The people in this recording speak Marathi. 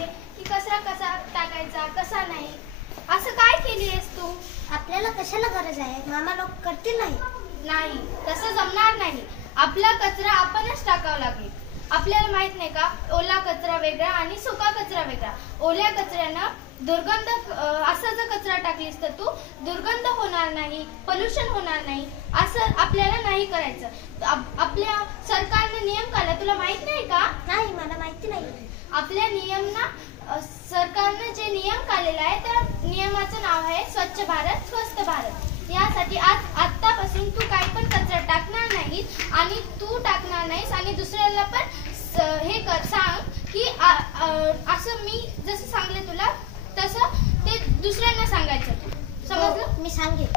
आहे की कचरा कसा टाकायचा कसा नाही. असं काय केली आहेस तू? आपल्याला कशाला गरज आहे? मामा लोक करतील नाही. नाही, तसं जमणार नाही. आपला कचरा आपणच टाकावा लागेल. आपल्याला माहित नाही का, ओला कचरा वेगळा आणि सुका कचरा वेगळा. ओल्या कचऱ्यानं दुर्गंध, असा जर कचरा टाकलीस तर तू दुर्गंध होणार नाही, पोल्युशन होणार नाही. असं आपल्याला नाही करायचं. आपल्या सरकारने नियम काढला, तुला माहित नाही का? नाही, मला माहिती नाही. आपल्या नियम ना, सरकारने जे नियम काढलेला आहे त्या नियमाचं नाव आहे स्वच्छ भारत स्वस्थ भारत. यासाठी आतापासून तू काही पण कचरा टाकणार नाहीस आणि तू टाकणार नाहीस आणि दुसऱ्याला पण हे कर सांग की असं मी जसं सांगले तुला तसं ते दुसऱ्यांना सांगायचं. समजलं? मी सांगेन.